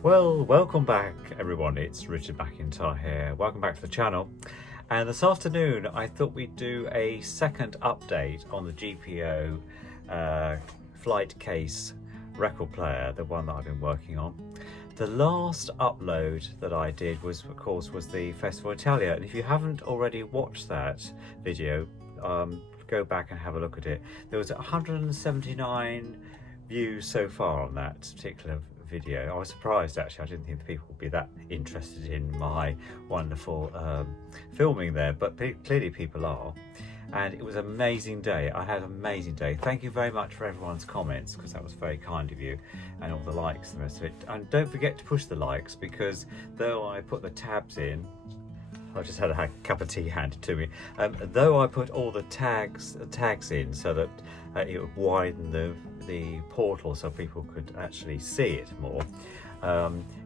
Well, welcome back everyone, it's Richard Macintyre here. Welcome back to the channel. And this afternoon I thought we'd do a second update on the GPO flight case record player, the one that I've been working on. The last upload that I did was, of course, was the Festival Italia, and if you haven't already watched that video, go back and have a look at it. There was 179 views so far on that particular video. I was surprised actually. I didn't think the people would be that interested in my wonderful filming there, but clearly people are. And it was an amazing day. I had an amazing day. Thank you very much for everyone's comments, because that was very kind of you, and all the likes and the rest of it. And don't forget to push the likes, because though I put the tabs in, I just had a cup of tea handed to me. Though I put all the tags in so that it would widen the portal so people could actually see it more.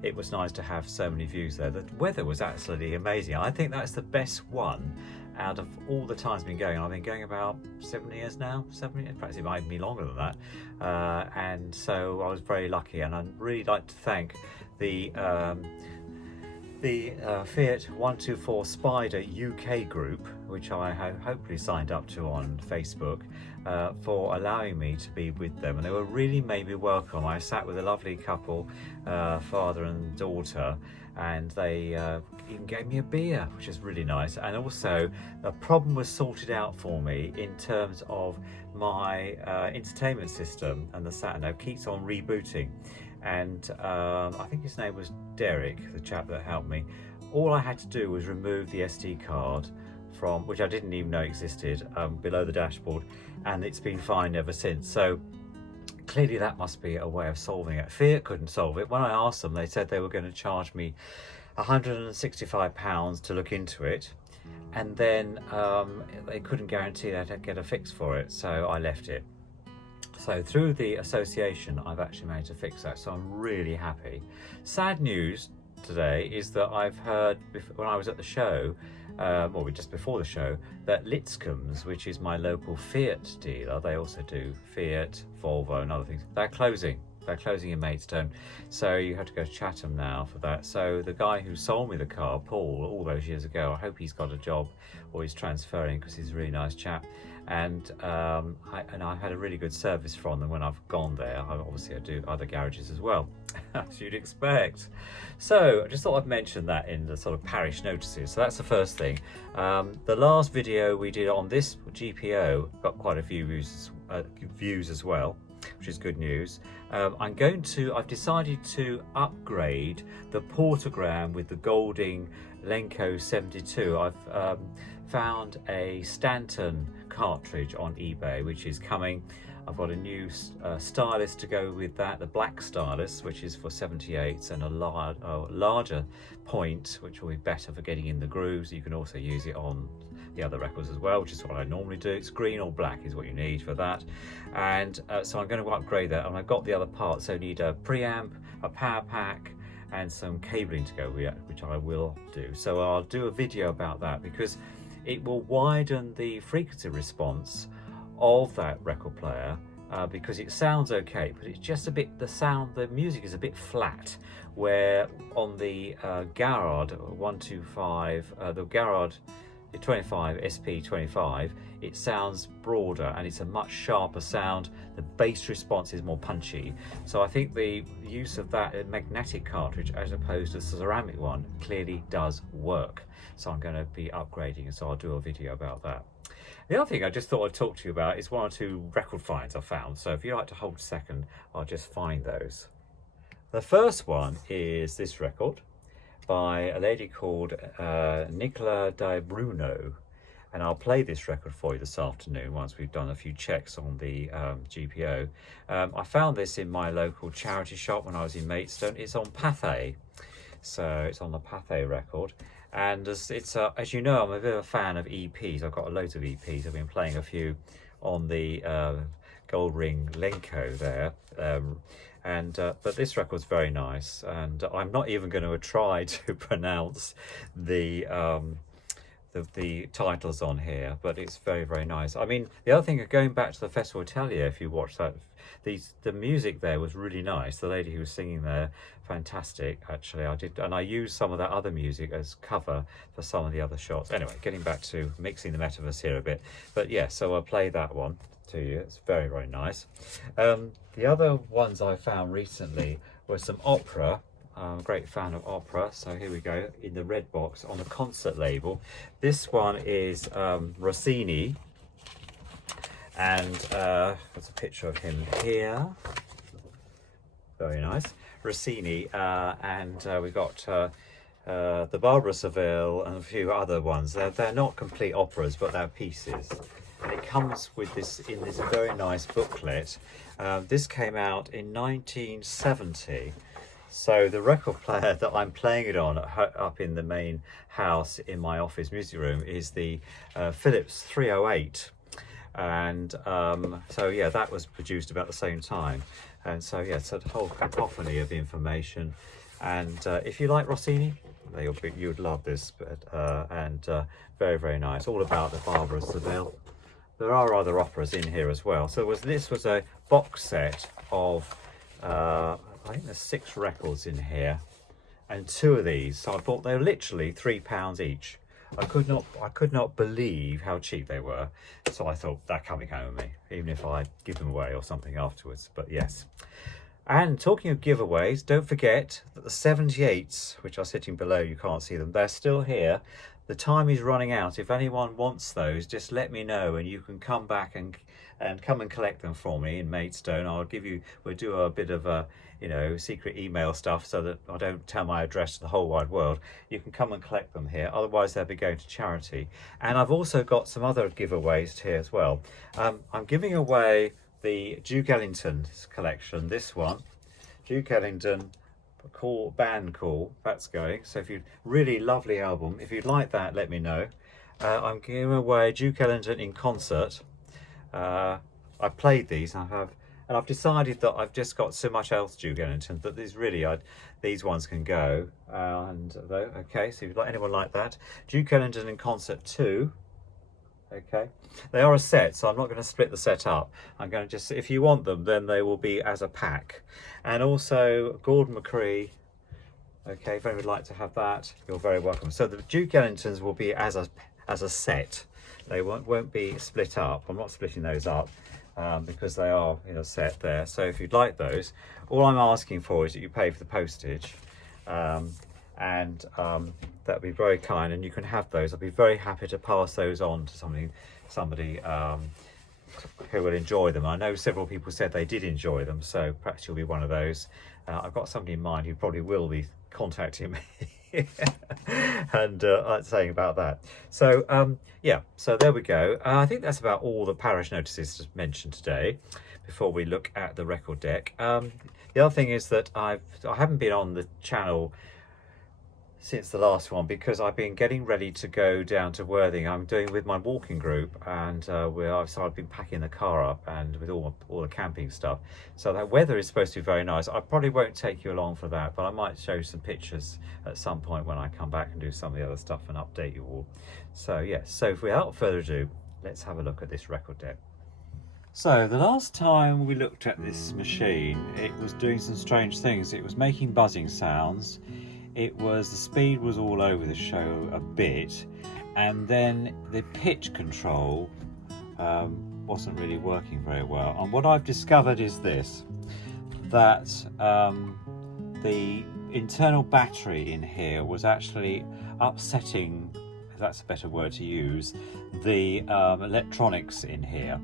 It was nice to have so many views there. The weather was absolutely amazing. I think that's the best one out of all the times I've been going. I've been going about 7 years now, 7 years, perhaps it might be longer than that. And so I was very lucky, and I'd really like to thank the Fiat 124 Spider UK group, which I have hopefully signed up to on Facebook, for allowing me to be with them, and they were really made me welcome. I sat with a lovely couple, father and daughter, and they even gave me a beer, which is really nice. And also a problem was sorted out for me in terms of my entertainment system, and the sat nav keeps on rebooting. And I think his name was Derek, the chap that helped me. All I had to do was remove the SD card from, which I didn't even know existed, below the dashboard, and it's been fine ever since. So clearly that must be a way of solving it. Fiat couldn't solve it. When I asked them, they said they were going to charge me £165 to look into it, and then they couldn't guarantee that I'd get a fix for it, so I left it. So through the association, I've actually managed to fix that, so I'm really happy. Sad news today is that I've heard, when I was at the show, or just before the show, that Litscombs, which is my local Fiat dealer, they also do Fiat, Volvo and other things, they're closing. They're closing in Maidstone, so you have to go to Chatham now for that. So the guy who sold me the car, Paul, all those years ago, I hope he's got a job or he's transferring, because he's a really nice chap. And I've had a really good service from them when I've gone there. Obviously I do other garages as well, as you'd expect. So I just thought I'd mention that in the sort of parish notices. So that's the first thing. The last video we did on this GPO got quite a few views as well, which is good news. I've decided to upgrade the Portogram with the Golding Lenco 72. I've found a Stanton cartridge on eBay, which is coming. I've got a new stylus to go with that, the black stylus, which is for 78s, and a larger point, which will be better for getting in the grooves. You can also use it on the other records as well, which is what I normally do. It's green or black is what you need for that. And so I'm going to upgrade that, and I've got the other parts. So I need a preamp, a power pack, and some cabling to go with it, which I will do. So I'll do a video about that, because it will widen the frequency response of that record player, because it sounds okay, but it's just a bit, the music is a bit flat, where on the Garrard 125, the Garrard 25 SP25, it sounds broader and it's a much sharper sound. The bass response is more punchy. So I think the use of that magnetic cartridge as opposed to the ceramic one clearly does work. So I'm going to be upgrading, and so I'll do a video about that. The other thing I just thought I'd talk to you about is one or two record finds I found. So if you like to hold a second, I'll just find those. The first one is this record by a lady called Nicola Di Bruno, and I'll play this record for you this afternoon once we've done a few checks on the GPO. I found this in my local charity shop when I was in Maidstone. It's on Pathé, so it's on the Pathé record. And as you know, I'm a bit of a fan of EPs. I've got loads of EPs. I've been playing a few on the Gold Ring Lenco there. But this record's very nice, and I'm not even going to try to pronounce the the titles on here, but it's very, very nice. I mean, the other thing, going back to the Festival Atelier, if you watch that, the music there was really nice. The lady who was singing there, fantastic, actually. I used some of that other music as cover for some of the other shots. Anyway, getting back to mixing the metaverse here a bit, but yeah, so I'll play that one to you. It's very, very nice. The other ones I found recently were some opera. I'm a great fan of opera, so here we go in the red box on the concert label. This one is Rossini, and there's a picture of him here. Very nice. Rossini, and we got the Barbara Seville and a few other ones. They're not complete operas, but they're pieces. And it comes with this in this very nice booklet. This came out in 1970. So the record player that I'm playing it on up in the main house in my office music room is the Philips 308. And so yeah, that was produced about the same time. And so yeah, it's a whole cacophony of information. And if you like Rossini, you would love this. And very, very nice. All about the Barbara Seville. There are other operas in here as well. So this was a box set of I think there's 6 records in here, and 2 of these. So I bought, they were literally £3 each. I could not believe how cheap they were. So I thought they're coming home with me, even if I give them away or something afterwards. But yes. And talking of giveaways, don't forget that the 78s, which are sitting below, you can't see them, they're still here. The time is running out. If anyone wants those, just let me know, and you can come back and come and collect them for me in Maidstone. We'll do a bit of a, secret email stuff so that I don't tell my address to the whole wide world. You can come and collect them here, otherwise they'll be going to charity. And I've also got some other giveaways here as well. I'm giving away the Duke Ellington's collection, this one, Duke Ellington, Band Call, that's going. So if you really lovely album, if you'd like that, let me know. I'm giving away Duke Ellington in concert. I played these, and I've decided that I've just got so much else Duke Ellington that these ones can go. Okay, so if you'd like anyone like that, Duke Ellington in concert 2. Okay, they are a set, so I'm not going to split the set up. I'm going to just, if you want them, then they will be as a pack. And also Gordon McCree. Okay, if anyone would like to have that, you're very welcome. So the Duke Ellingtons will be as a set. They won't be split up. I'm not splitting those up because they are in a set there. So if you'd like those, all I'm asking for is that you pay for the postage. That'd be very kind, and you can have those. I'll be very happy to pass those on to somebody who will enjoy them. I know several people said they did enjoy them, so perhaps you'll be one of those. I've got somebody in mind who probably will be contacting me and saying about that. So yeah, so there we go. I think that's about all the parish notices to mention today before we look at the record deck. The other thing is that I haven't been on the channel since the last one because I've been getting ready to go down to Worthing. I'm doing with my walking group, and I've been packing the car up and with all the camping stuff. So that weather is supposed to be very nice. I probably won't take you along for that, but I might show you some pictures at some point when I come back and do some of the other stuff and update you all. So yes, so without further ado, let's have a look at this record deck. So the last time we looked at this machine, it was doing some strange things. It was making buzzing sounds. The speed was all over the show a bit, and then the pitch control wasn't really working very well. And what I've discovered is this, that the internal battery in here was actually upsetting, if that's a better word to use, the electronics in here.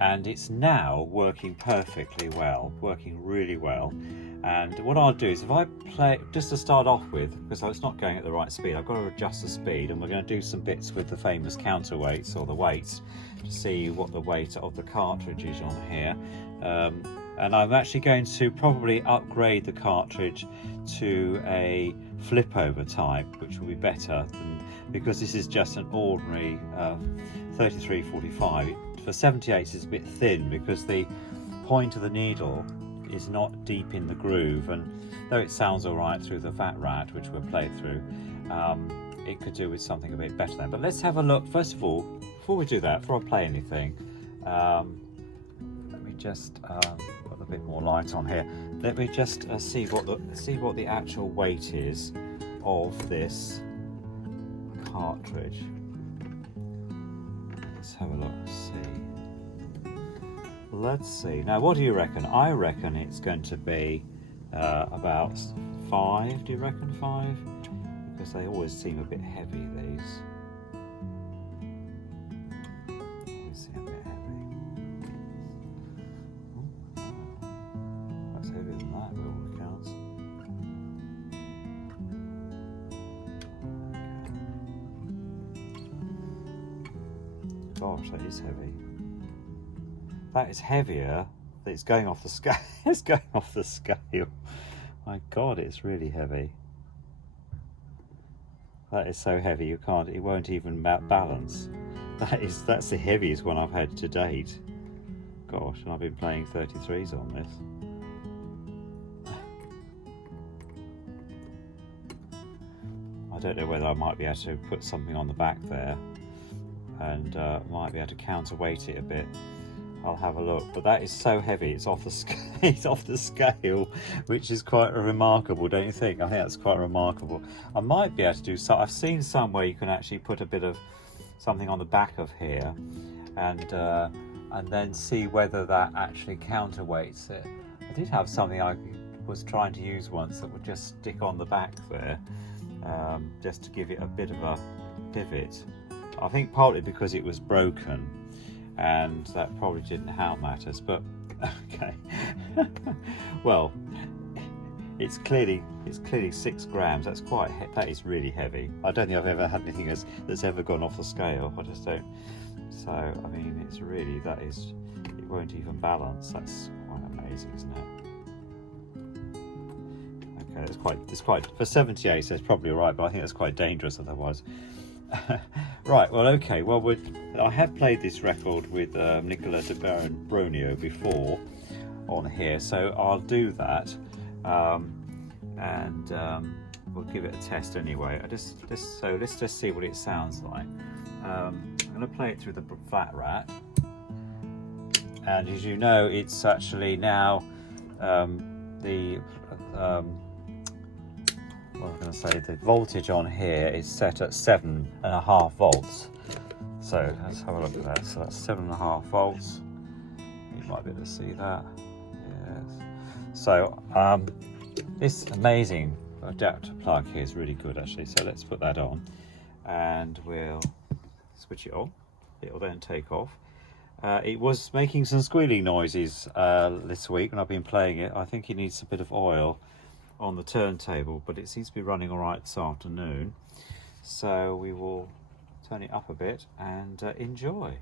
And it's now working perfectly well, working really well. And what I'll do is, if I play, just to start off with, because it's not going at the right speed, I've got to adjust the speed, and we're going to do some bits with the famous counterweights, or the weights, to see what the weight of the cartridge is on here. And I'm actually going to probably upgrade the cartridge to a flip over type, which will be better because this is just an ordinary 3345. For 78 it's a bit thin because the point of the needle is not deep in the groove, and though it sounds all right through the Fat Rat, which we'll play through, it could do with something a bit better than. But let's have a look. First of all, before we do that, before I play anything, let me just put a bit more light on here. Let me just see what the actual weight is of this cartridge. Let's have a look. Let's see. Now, what do you reckon? I reckon it's going to be about 5. Do you reckon 5? Because they always seem a bit heavy, these. Always seem a bit heavy. Oh, that's heavier than that, by all accounts. Okay. Gosh, that is heavy. That is heavier. It's going off the scale. It's going off the scale. My God, it's really heavy. That is so heavy you can't. It won't even balance. That's the heaviest one I've had to date. Gosh, and I've been playing 33s on this. I don't know whether I might be able to put something on the back there, and might be able to counterweight it a bit. I'll have a look, but that is so heavy. It's off the scale. It's off the scale, which is quite remarkable, don't you think? I think that's quite remarkable. I might be able to do so. I've seen some where you can actually put a bit of something on the back of here, and then see whether that actually counterweights it. I did have something I was trying to use once that would just stick on the back there, just to give it a bit of a pivot. I think partly because it was broken, and that probably didn't help matters, but okay. Well, it's clearly 6 grams. That's that is really heavy. I don't think I've ever had anything that's ever gone off the scale. I just don't. So I mean, it's really, it won't even balance. That's quite amazing, isn't it? Okay, it's quite for 78. So it's probably all right, but I think that's quite dangerous otherwise. Right, well, okay, well, I have played this record with Nicola de Bronio before on here, so I'll do that, and we'll give it a test anyway. So let's just see what it sounds like. I'm going to play it through the Fat Rat, and as you know, it's actually now what I'm going to say, the voltage on here is set at 7.5 volts. So let's have a look at that. So that's 7.5 volts. You might be able to see that. Yes. So this amazing adapter plug here is really good, actually. So let's put that on, and we'll switch it on. It'll then take off. It was making some squealing noises this week when I've been playing it. I think it needs a bit of oil on the turntable, but it seems to be running all right this afternoon, so we will turn it up a bit and enjoy.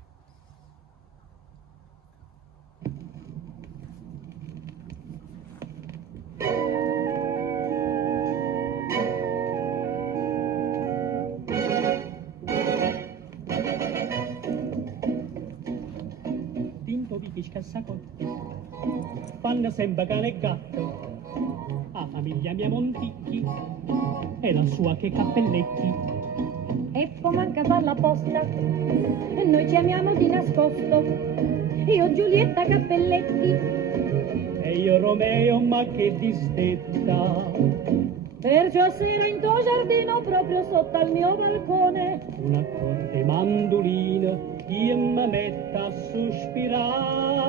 Tinto picchi cassacotti, fanno sempre cane e gatto. La famiglia mia Monticchi e la sua che cappelletti. E poi manca alla posta e noi ci amiamo di nascosto. Io Giulietta Cappelletti E io Romeo, ma che distetta. Perciò sera in tuo giardino proprio sotto al mio balcone Una corte mandolina io mi metta a sospirare.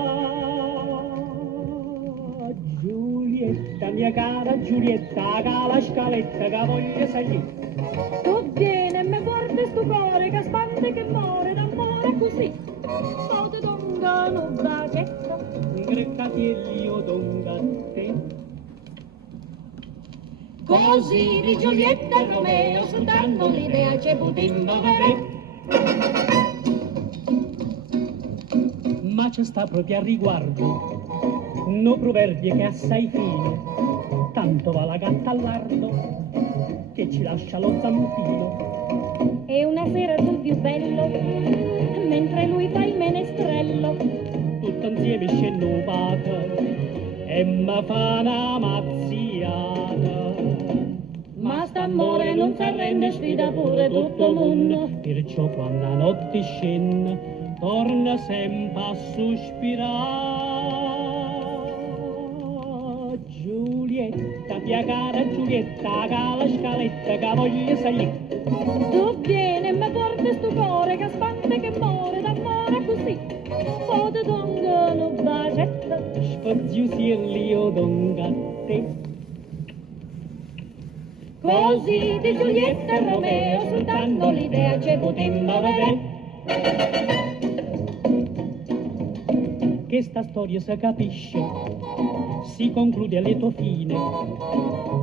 Giulietta, mia cara Giulietta, che la scaletta che voglio salire. Tu vieni e mi guardi sto cuore che spante che muore d'amore così. Poi ti dongano un bacetto, Greccati e io donga a te. così di Giulietta e Romeo soltanto l'idea ci potemmo avere. Ma c'è sta proprio a riguardo no proverbio che assai fino, tanto va la gatta al lardo che ci lascia lo zampino. E una sera sul più bello, mentre lui fa il menestrello, Tutto insieme scendo vaca e mi fa una mazziata. Ma st'amore non si arrende, sfida pure tutto il mondo. Perciò quando la notte scende, torna sempre a sospirare. Giulietta, mia cara Giulietta, che la scaletta che voglio salire. Tu vieni e mi porti sto cuore che spanta e che muore d'amore così. O ti dongo un bacetto. Spaziusielli io dongo a te. Così di Giulietta e Romeo soltanto l'idea ci potemmo vedere. Che sta storia si capisce, si conclude a lieto fine,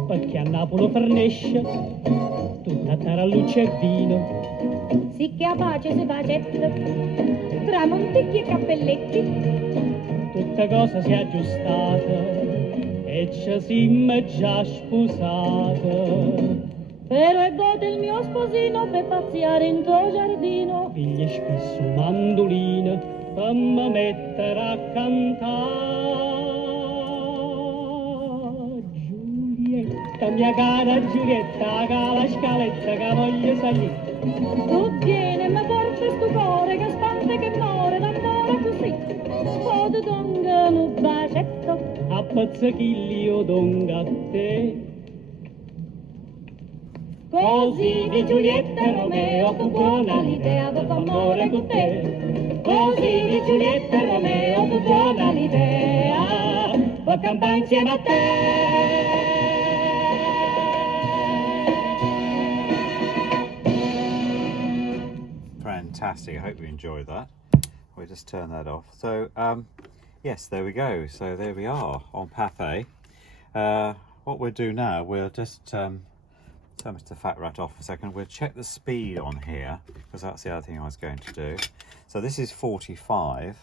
perché a Napoli fornisce tutta taralluccia e vino. Sì che a pace si facetta, tra monticchi e cappelletti. Tutta cosa si è aggiustata e ci siamo già sposata. Però è voto il mio sposino per pazziare in tuo giardino. Piglia spesso mandolina per mi mettere a cantare. Giulietta, mia cara Giulietta, che la scaletta che voglio salire. Tu vieni e mi porti sto cuore che spanta e che muore d'amore così. O ti dongo un bacetto. A pazzacchilli io dongo a te. Così di Giulietta e Romeo fu buona l'idea di far amore con te. Così di Giulietta e Romeo fu buona l'idea di campare insieme a te. Fantastic, I hope you enjoyed that. We'll just turn that off. So yes, there we go. So there we are on Pathé. What we'll do now, we'll just turn Mr. Fat Rat off for a second. We'll check the speed on here, because that's the other thing I was going to do. So this is 45.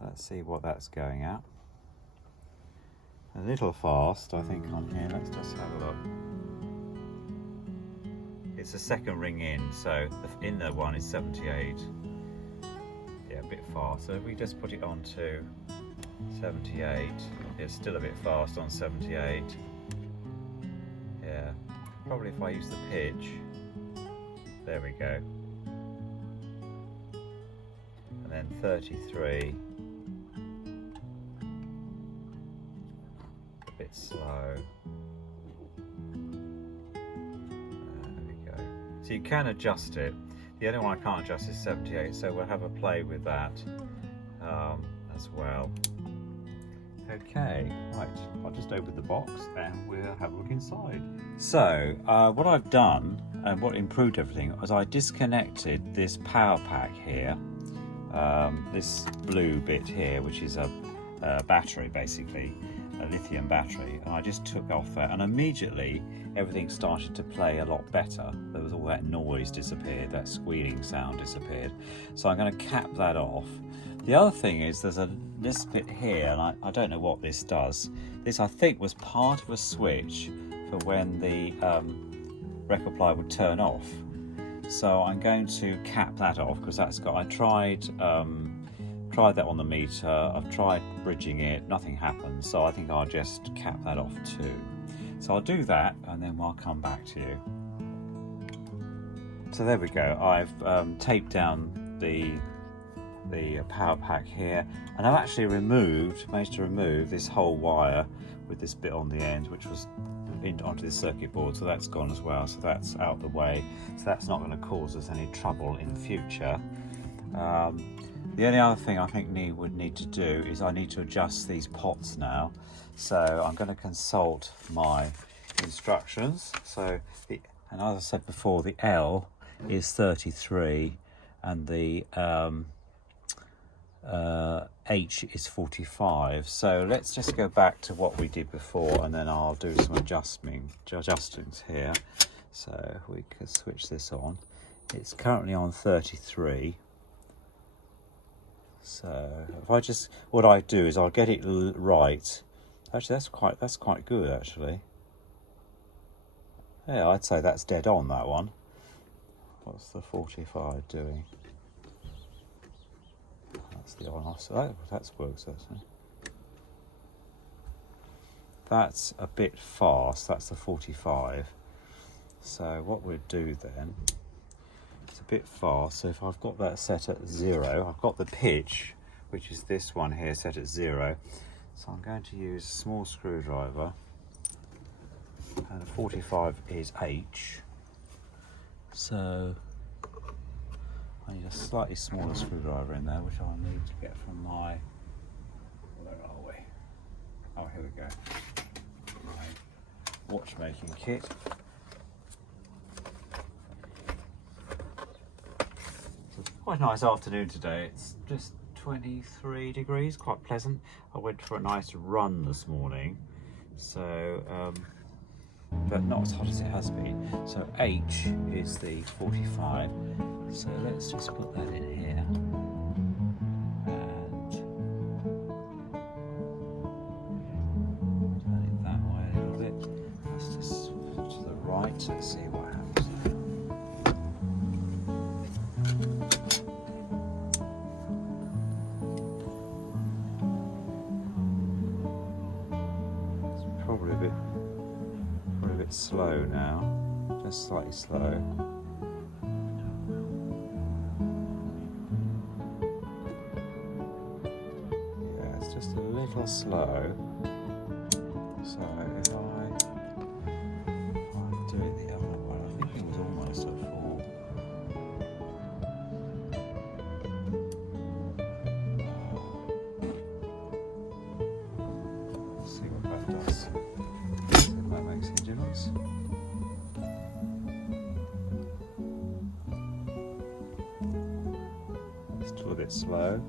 Let's see what that's going at. A little fast, I think, on here. Let's just have a look. It's the second ring in, so the inner one is 78. Yeah, a bit fast. So if we just put it on to 78, it's still a bit fast on 78. Yeah, probably if I use the pitch. There we go. And then 33. A bit slow. So you can adjust it. The only one I can't adjust is 78, so we'll have a play with that as well. Okay, right, I'll just open the box and we'll have a look inside. So what I've done and what improved everything was I disconnected this power pack here, this blue bit here, which is a battery basically, a lithium battery, and I just took off that, and immediately everything started to play a lot better. There was all that noise disappeared, that squealing sound disappeared. So I'm going to cap that off. The other thing is there's this bit here, and I don't know what this does. This I think was part of a switch for when the record player would turn off. So I'm going to cap that off, because that's got, I tried that on the meter, I've tried bridging it, nothing happened, so I think I'll just cap that off too. So I'll do that and then I'll come back to you. So there we go, I've taped down the power pack here, and I've actually managed to remove this whole wire with this bit on the end, which was onto the circuit board, so that's gone as well, so that's out of the way, so that's not going to cause us any trouble in the future. The only other thing I think would need to do is I need to adjust these pots now. So I'm going to consult my instructions. So, and as I said before, the L is 33 and the H is 45. So let's just go back to what we did before, and then I'll do some adjustments here. So we can switch this on. It's currently on 33. So if I just, what I do is I'll get it right. Actually, that's quite good actually. Yeah, I'd say that's dead on, that one. What's the 45 doing? That's the on off. So that works actually. that's a bit fast, that's the 45. So what we'll do then, it's a bit fast, so if I've got that set at 0, I've got the pitch, which is this one here, set at 0. So I'm going to use a small screwdriver, and the 45 is H. So I need a slightly smaller screwdriver in there, which I'll need to get from my, where are we? Oh, here we go. My watchmaking kit. So it's quite a nice afternoon today. It's just 23 degrees, quite pleasant. I went for a nice run this morning, so but not as hot as it has been. So H is the 45. So let's just put that in here. And turn it that way a little bit. Let's just to the right. Let's see what happens there. It's probably a bit slow now, just slightly slow. Yeah, it's just a little slow. So if I do it the other way, I think it was almost at 4. Let's see what that does. See if that makes any difference. Still a bit slow.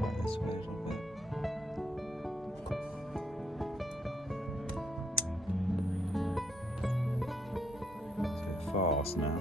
Back this way a little bit. It's a bit fast now.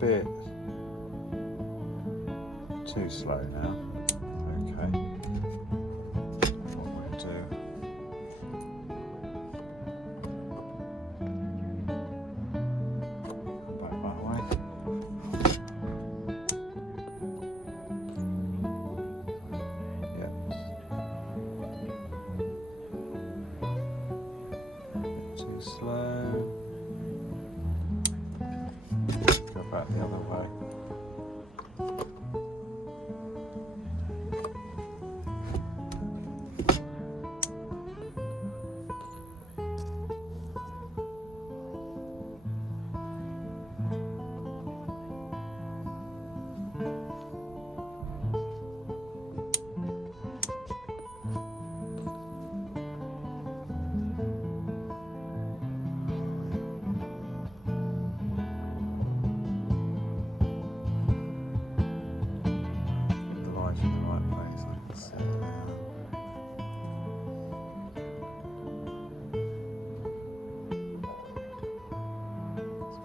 Bit too slow now. Okay. What we'll do. Back that way. Yeah. Bit too slow. Go back the other way.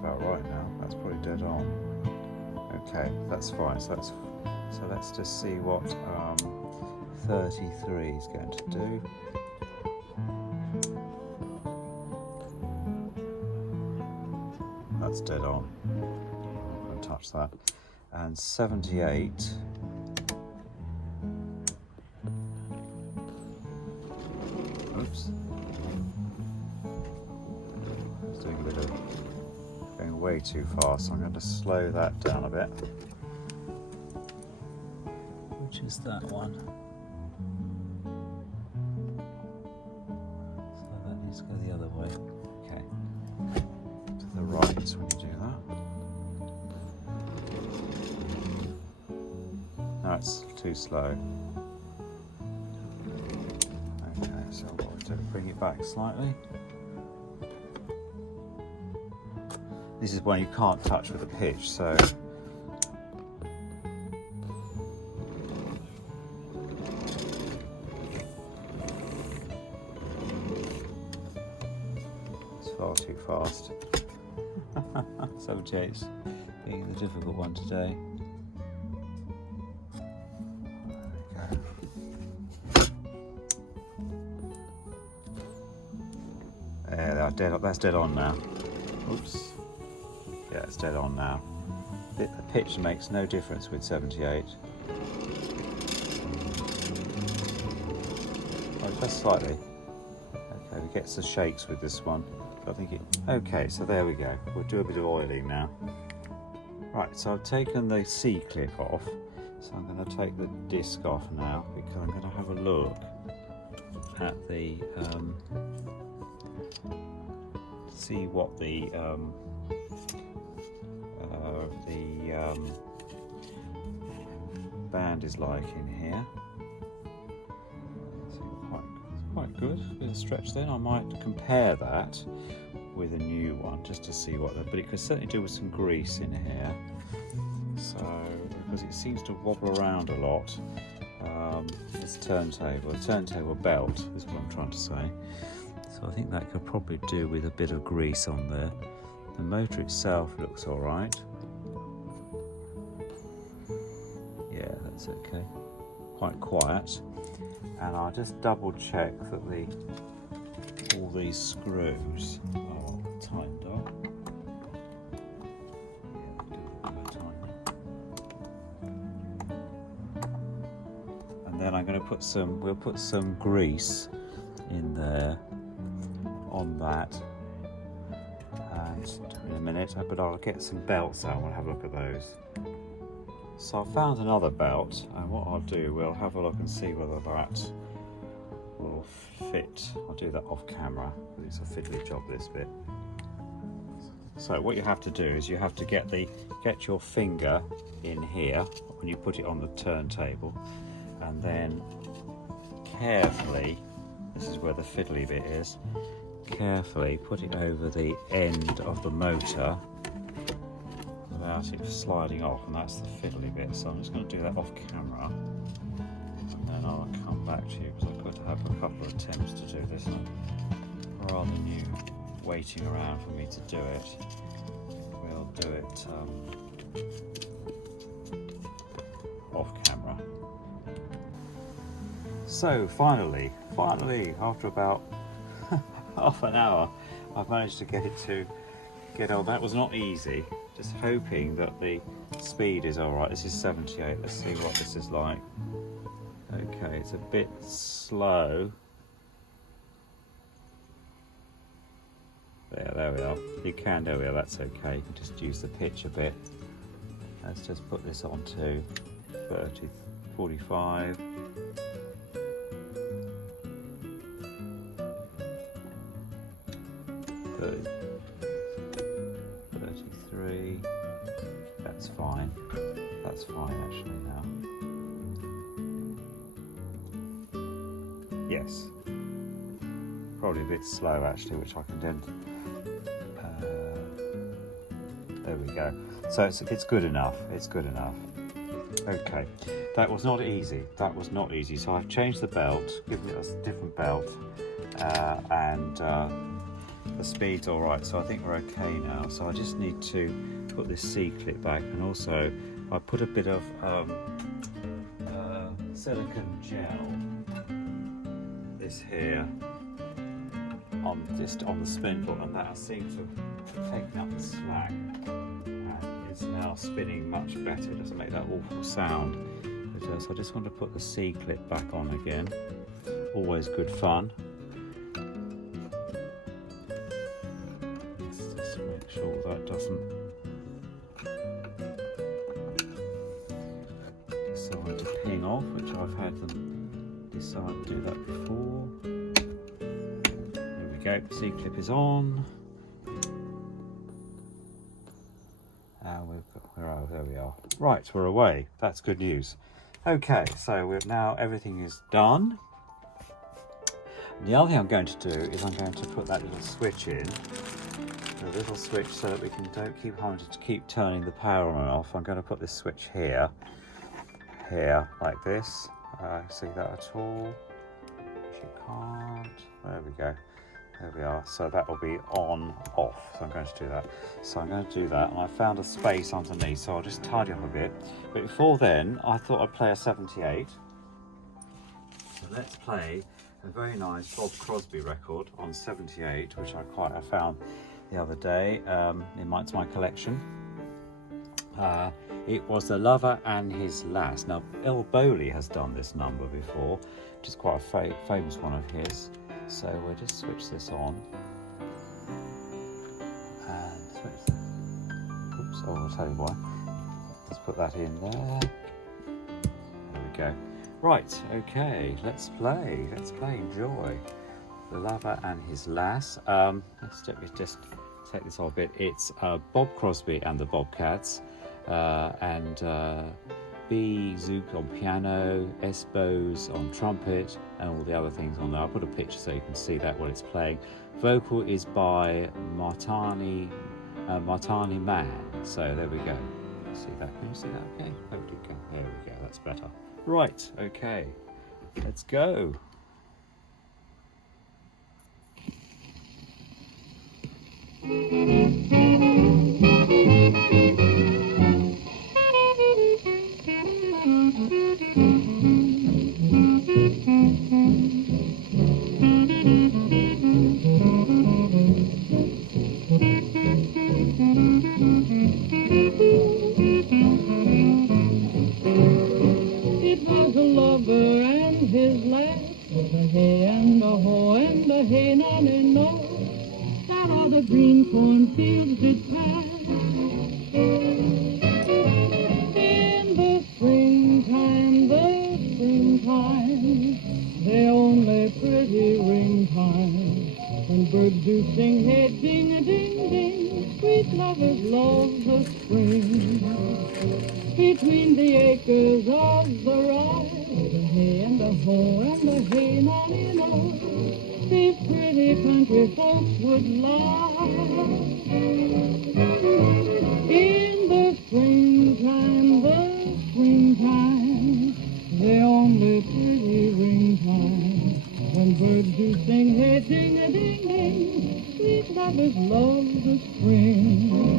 Right now, that's probably dead on. Okay, that's fine. So let's just see what 33 is going to do. That's dead on. I'm going to touch that. And 78. Oops. It's doing a bit of going way too fast, so I'm going to slow that down a bit. Which is that one? So right when you do that. No, it's too slow. Okay, so what we'll do, bring it back slightly. This is one you can't touch with a pitch, so it's far too fast. 78's being the difficult one today. There we go. There, that's dead on now. Oops. Yeah, it's dead on now. The pitch makes no difference with 78. Oh, just slightly. Okay, we get some shakes with this one. I think it. Okay, so there we go. We'll do a bit of oiling now. Right, so I've taken the C clip off. So I'm going to take the disc off now because I'm going to have a look at the see what the band is like in here. So quite good. Bit of stretch then. I might compare that with a new one just to see what. But it could certainly do with some grease in here. So because it seems to wobble around a lot. This turntable belt is what I'm trying to say. So I think that could probably do with a bit of grease on there. The motor itself looks all right. Yeah, that's okay. Quite quiet. And I'll just double check that all these screws are tightened up. Yeah, do tighten. And then I'm going to we'll put some grease in there on that. In a minute, but I'll get some belts out and we'll have a look at those. So I found another belt, and what I'll do, we'll have a look and see whether that will fit. I'll do that off camera, but it's a fiddly job, this bit. So what you have to do is you have to get your finger in here when you put it on the turntable, and then carefully, this is where the fiddly bit is, carefully put it over the end of the motor without it sliding off, and that's the fiddly bit. So I'm just going to do that off camera, and then I'll come back to you because I could have a couple of attempts to do this. I'm rather new, waiting around for me to do it. We'll do it off camera. So finally, after about half an hour, I've managed to get it to get on. That was not easy. Just hoping that the speed is all right. This is 78. Let's see what this is like. Okay, it's a bit slow. There we are. There we are. That's okay. You can just use the pitch a bit. Let's just put this on to 30, 45. 33. That's fine. That's fine actually now. Yes. Probably a bit slow actually, which I can then. There we go. So it's good enough. It's good enough. Okay. That was not easy. So I've changed the belt, given it a different belt, and the speed's all right. So I think we're okay now. So I just need to put this C clip back, and also I put a bit of silicone gel. This here on the spindle, and that seems to have taken up the slack, and it's now spinning much better. It doesn't make that awful sound. So I just want to put the C clip back on again. Always good fun. Let's just make sure that doesn't decide to ping off, which I've had them decide to do that before. There we go, C clip is on. And there we are. Right, we're away. That's good news. Okay, so now everything is done. And the other thing I'm going to do is I'm going to put that little switch in. A little switch so that we don't keep having to keep turning the power on and off. I'm going to put this switch here, like this. See that at all? You can't. There we go. There we are. So that will be on, off. So I'm going to do that. So I'm going to do that. And I found a space underneath, so I'll just tidy up a bit. But before then, I thought I'd play a 78. So let's play a very nice Bob Crosby record on 78, which I found the other day in my collection. It was The Lover and His Lass. Now, Bill Bowley has done this number before, which is quite a famous one of his. So we'll just switch this on. And switch. Oops, oh, I'll tell you why. Let's put that in there. There we go. Right, okay, let's play, enjoy. The Lover and His Lass. Let's just take this off a bit. It's Bob Crosby and the Bobcats, and B. Zook on piano, S. Bose on trumpet, and all the other things on there. I'll put a picture so you can see that while it's playing. Vocal is by Martani Man. So there we go. See that? Can you see that? Okay. There we go. There we go. That's better. Right. Okay. Let's go. It was a lover and his lass, with a hey and a ho and a hey nanny no, that all the green cornfields did pass. In the springtime, the only pretty ring time, when birds do sing hey ding a ding ding, sweet lovers love the spring. Between the acres of the rye, the hay and the ho and the hey nanny no, these pretty country folks would lie. In the springtime, the only pretty ring time, when birds do sing hey ding a ding ding, sweet lovers love the spring.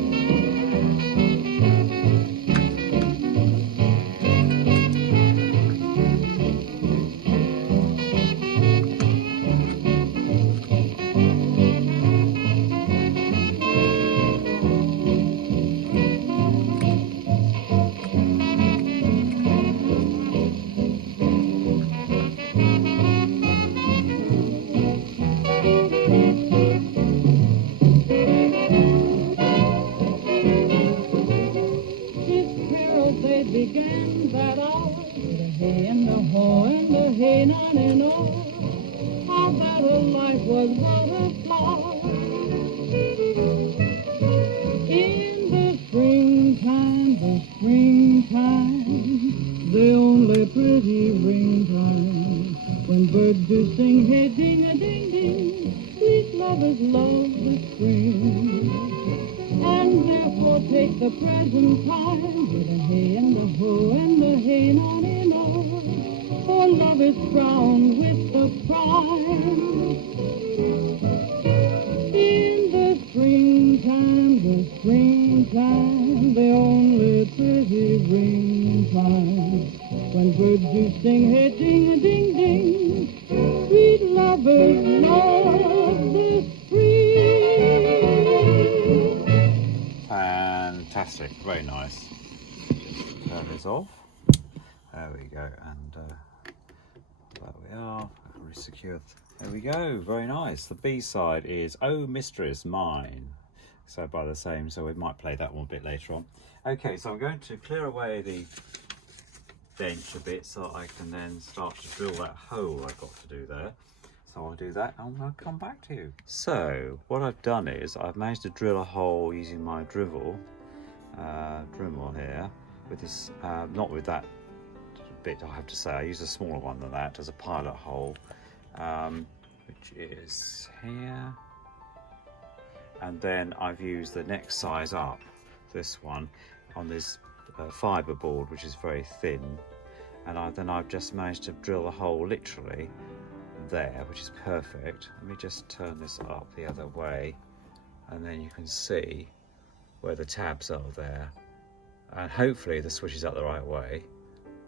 Began that hour, the hay and the ho and the hey nanny no, how that a life was but a flower. In the springtime, the only pretty ring time, when birds do sing hey ding a ding ding, sweet lovers love the spring. And therefore take the present time, with a hey and a ho and a hey nanny no, for love is crowned with the prime. In the springtime, the only pretty ring time, when birds do sing hey ding a ding ding, sweet lovers love the spring. Fantastic, very nice. Just turn this off. There we go, and there we are. Resecured. There we go, very nice. The B side is Oh Mistress Mine. So by the same, so we might play that one a bit later on. Okay, so I'm going to clear away the bench a bit so I can then start to drill that hole I've got to do there. So I'll do that and I'll come back to you. So what I've done is I've managed to drill a hole using my drivel Dremel here with this, not with that bit, I have to say. I use a smaller one than that as a pilot hole, which is here. And then I've used the next size up, this one, on this fibre board, which is very thin. And then I've just managed to drill a hole literally there, which is perfect. Let me just turn this up the other way, and then you can see where the tabs are there. And hopefully the switch is up the right way.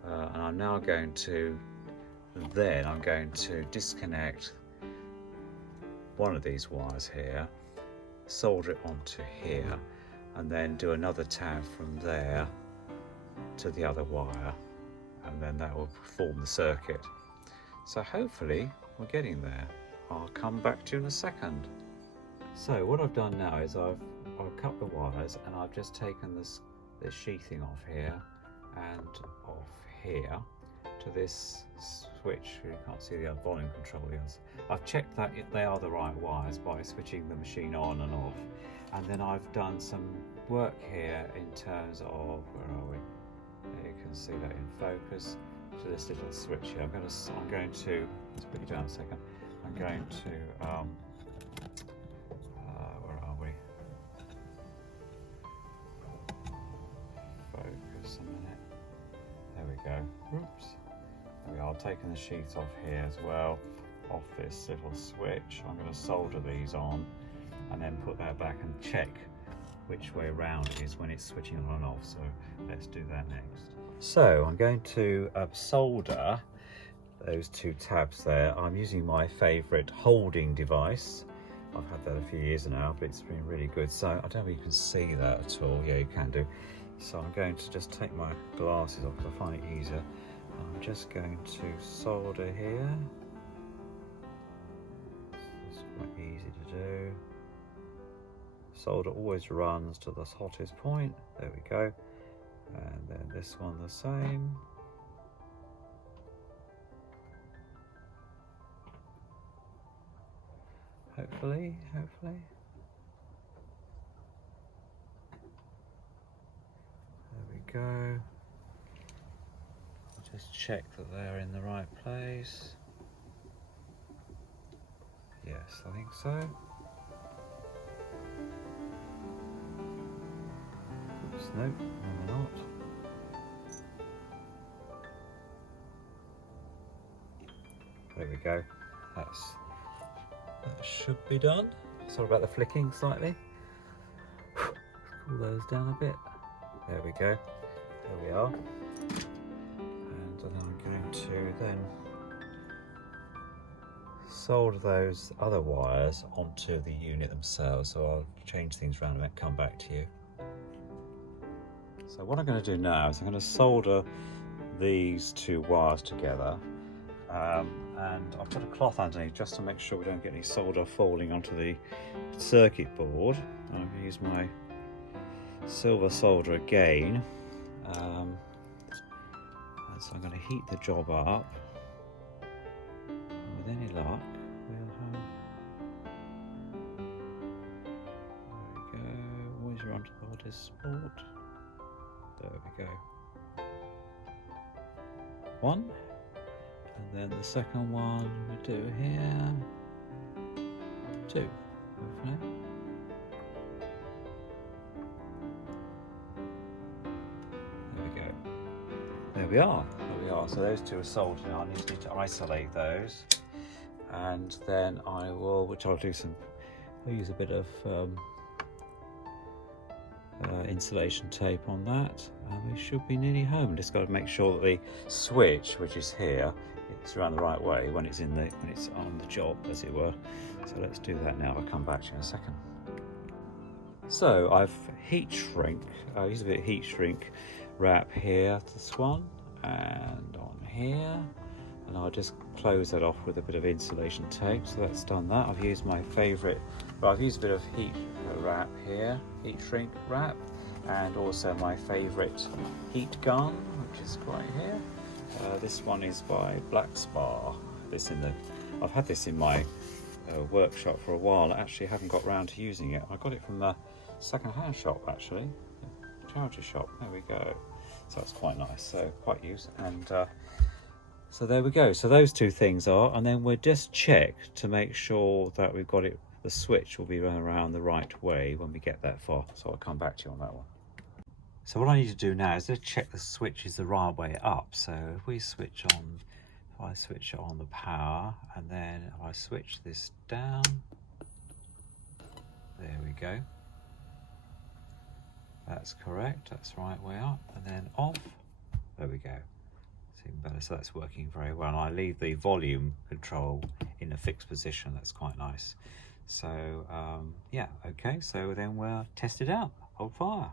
And I'm now going to, disconnect one of these wires here, solder it onto here, and then do another tab from there to the other wire, and then that will form the circuit. So hopefully we're getting there. I'll come back to you in a second. So what I've done now is I've cut the wires, and I've just taken this sheathing off here and off here to this switch. You can't see the volume control here. I've checked that they are the right wires by switching the machine on and off. And then I've done some work here in terms of, where are we? There you can see that in focus, to this little switch here. I'm going to, let's put you down a second. I'm going to, where are we? Focus a minute. There we go. Oops. There we are. Taking the sheath off here as well, off this little switch. I'm going to solder these on and then put that back and check which way round it is when it's switching on and off. So let's do that next. So I'm going to solder those two tabs there. I'm using my favourite holding device. I've had that a few years now, but it's been really good. So I don't know if you can see that at all. Yeah, you can do. So I'm going to just take my glasses off because I find it easier. I'm just going to solder here. It's quite easy to do. Solder always runs to the hottest point. There we go. And then this one the same. Hopefully. There we go. Just check that they're in the right place. Yes, I think so. Oops, no, they're not. There we go. That should be done. Sorry about the flicking slightly. Cool those down a bit. There we go. There we are. And then I'm going to then solder those other wires onto the unit themselves. So I'll change things around and come back to you. So what I'm going to do now is I'm going to solder these two wires together. And I've put a cloth underneath just to make sure we don't get any solder falling onto the circuit board. I've used my silver solder again. And so I'm going to heat the job up. And with any luck, we'll have... There we go. Always run to the hottest spot. There we go. One. And then the second one we do here. Two, hopefully. There we go. There we are. There we are. So those two are soldered now. I need to isolate those. And then I will, I'll use a bit of insulation tape on that, and we should be nearly home. Just got to make sure that the switch, which is here, it's around the right way when it's on the job, as it were. So let's do that now. I'll come back to you in a second. So I've I use a bit of heat shrink wrap here, this one, and on here, and I'll just close that off with a bit of insulation tape. So that's done that. I've used my favourite, I've used a bit of heat wrap here, heat shrink wrap, and also my favourite heat gun, which is right here. This one is by Black Spar. I've had this in my workshop for a while. I actually haven't got round to using it. I got it from the second-hand shop actually, charger shop. There we go. So that's quite nice, so quite used. And so there we go. So those two things are, and then we'll just check to make sure that we've got it, the switch will be run around the right way when we get that far. So I'll come back to you on that one. So what I need to do now is just check the switch is the right way up. So if we switch on, if I switch on the power, and then if I switch this down, there we go. That's correct, that's the right way up, and then off, there we go. It's even better, so that's working very well. And I leave the volume control in a fixed position, that's quite nice. So yeah, okay, so then we'll test it out, hold fire.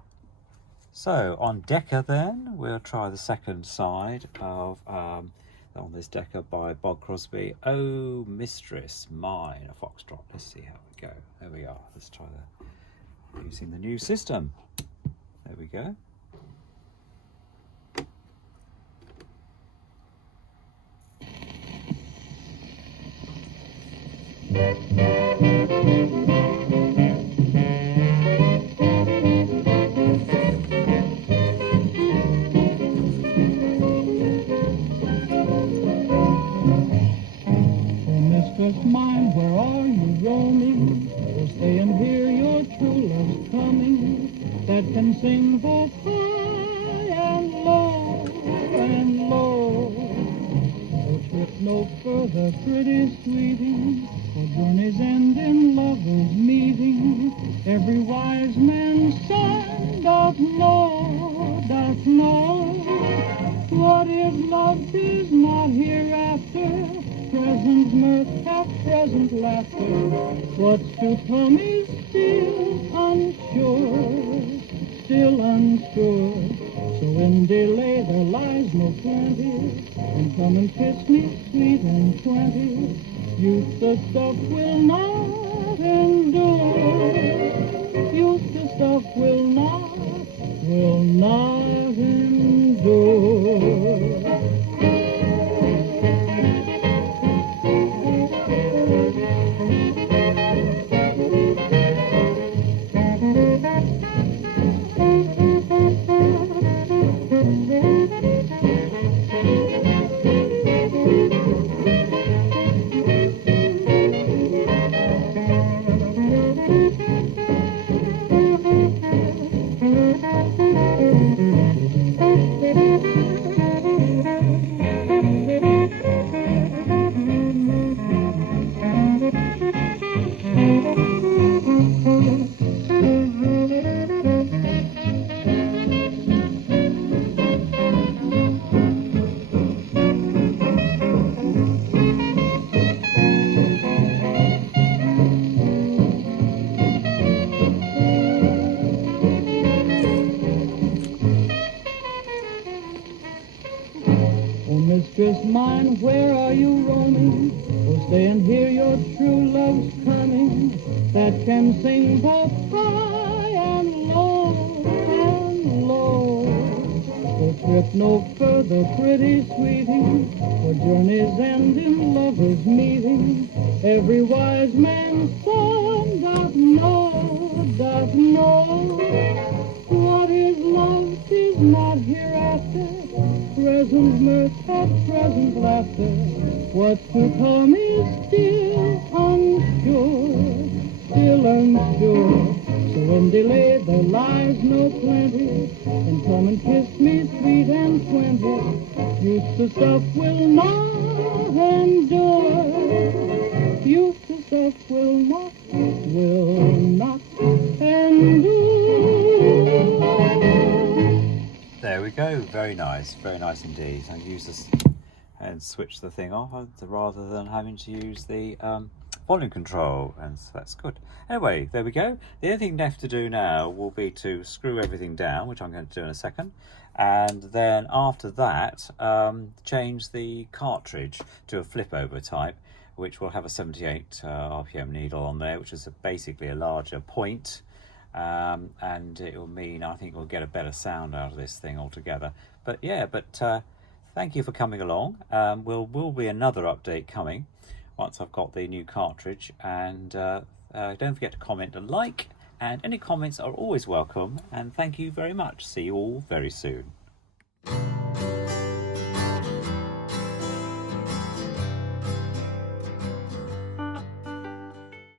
So on Decca then, we'll try the second side of on this Decca by Bob Crosby, Oh Mistress Mine, a foxtrot. Let's see how we go. There we are, let's try using the new system. There we go. Mistress mine, where are you roaming? Oh, stay and hear your true love's coming, that can sing both high and low and low. So trip no further, pretty sweeting, for journey's end in lovers' meeting. Every wise man's son doth know, what is love is not hereafter. Present mirth hath present laughter. What's to come is still unsure, still unsure. So in delay there lies no plenty, and come and kiss me sweet and 20. Youth the stuff will not endure. Youth the stuff will not endure. Mistress mine, where are you roaming? Oh, stay and hear your true love's coming, that can sing both high and low and low. So trip no further, pretty sweeting, for journey's end in lovers' meeting. Every wise man's son doth know, what is love is not hereafter. Present mirth at present laughter. What's to come is still unsure, still unsure. So in delay there lies no plenty, and come and kiss me sweet and 20. Youth the stuff will not endure. Youth the stuff will not endure. There we go, very nice indeed. I use this and switch the thing off rather than having to use the volume control, and so that's good. Anyway, there we go. The only thing left to do now will be to screw everything down, which I'm going to do in a second, and then after that change the cartridge to a flip over type, which will have a 78 RPM needle on there, which is basically a larger point. And it will mean, I think we'll get a better sound out of this thing altogether. But yeah, thank you for coming along. Will be another update coming once I've got the new cartridge, and don't forget to comment and like, and any comments are always welcome, and thank you very much. See you all very soon.